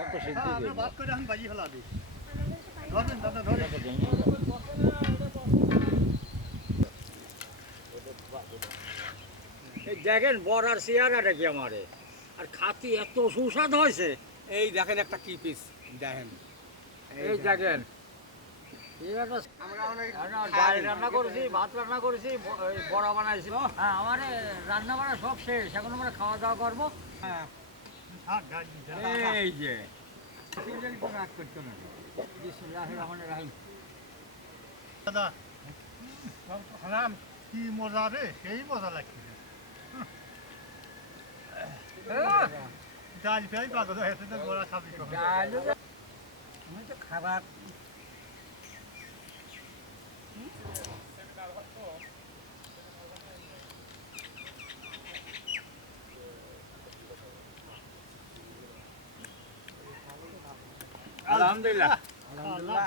কত সিদ্ধি দিয়ে ভাত করে এখন বাজি ফেলা দিই ধরেন দাদা ধরে দেখেন বড়ার চেয়ারাটা কি আমারে আর খাতি এত সুস্বাদ হয়েছে। এই দেখেন একটা কি পিস দেখেন এই দেখেন আমরা অনেক ডাল রান্না করেছি, ভাত রান্না করেছি, বড়া বানাইছি। হ্যাঁ, আমার রান্না বান্না সব শেষ, এখন আমরা খাওয়া দাওয়া করবো। হ্যাঁ এই যে রাগ করতো না। বিসমিল্লাহির রহমানির রহিম। দাদা হারাম কি মজা রে সেই মজা লাগছে ডাল ফেয়াই পাগল হয়েছে তো গোড়া খাবি আমি তো খাবার আলহামদুলিল্লাহ। আলহামদুলিল্লাহ